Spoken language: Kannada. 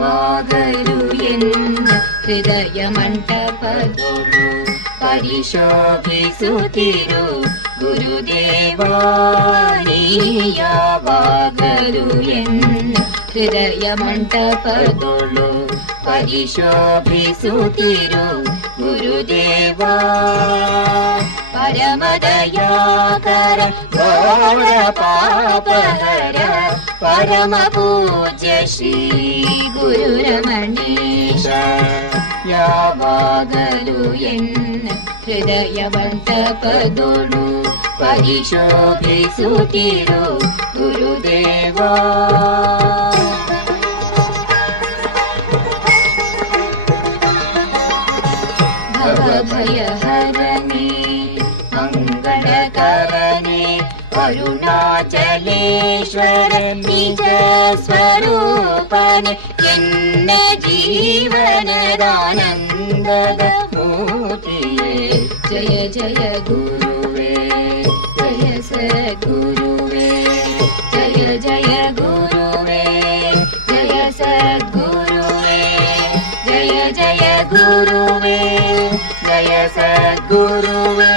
ಯಾವಾಗಲೂ ಎನ್ನ ಹೃದಯ ಮಂಟಪದೊಳು ಪರಿಶೋಭಿಸುತ್ತಿರು ಗುರುದೇವಾ ನೀ ಯಾವಾಗಲೂ ಎನ್ನ ಹೃದಯ ಮಂಟಪದೊಳು ಪರಿಶೋಭಿಸುತ್ತಿರು ಗುರುದೇವಾ ಪರಮದಯಾಕರ ಘೋರ ಪಾಪಹರ ಪರಮ ಪೂಜ್ಯ ಶ್ರೀ ಗುರು ರಮಣೇಶ ಯಾವಾಗಲೂ ಎನ್ನ ಹೃದಯ ಮಂಟಪದೊಳು ಪರಿಶೋಭಿಸುತ್ತಿರು ಗುರುದೇವಾ ಭಯಹರನೇ ಮಂಗಳಕರನೇ ಅರುಣಾಚಲೇಶ್ವರ ನಿಜ ಸ್ವರೂಪನೆ ಎನ್ನ ಜೀವನದಾನಂದದ ಮೂರ್ತಿಯೇ ಜಯ ಜಯ ಗುರುವೇ ಜಯ ಸದ್ಗುರುವೇ ಜಯ ಜಯ ಗುರುವೇ ಜಯ ಸದ್ಗುರುವೇ ಜಯ ಜಯ ಗುರುವೇ ಜಯ ಸದ್ಗುರುವೇ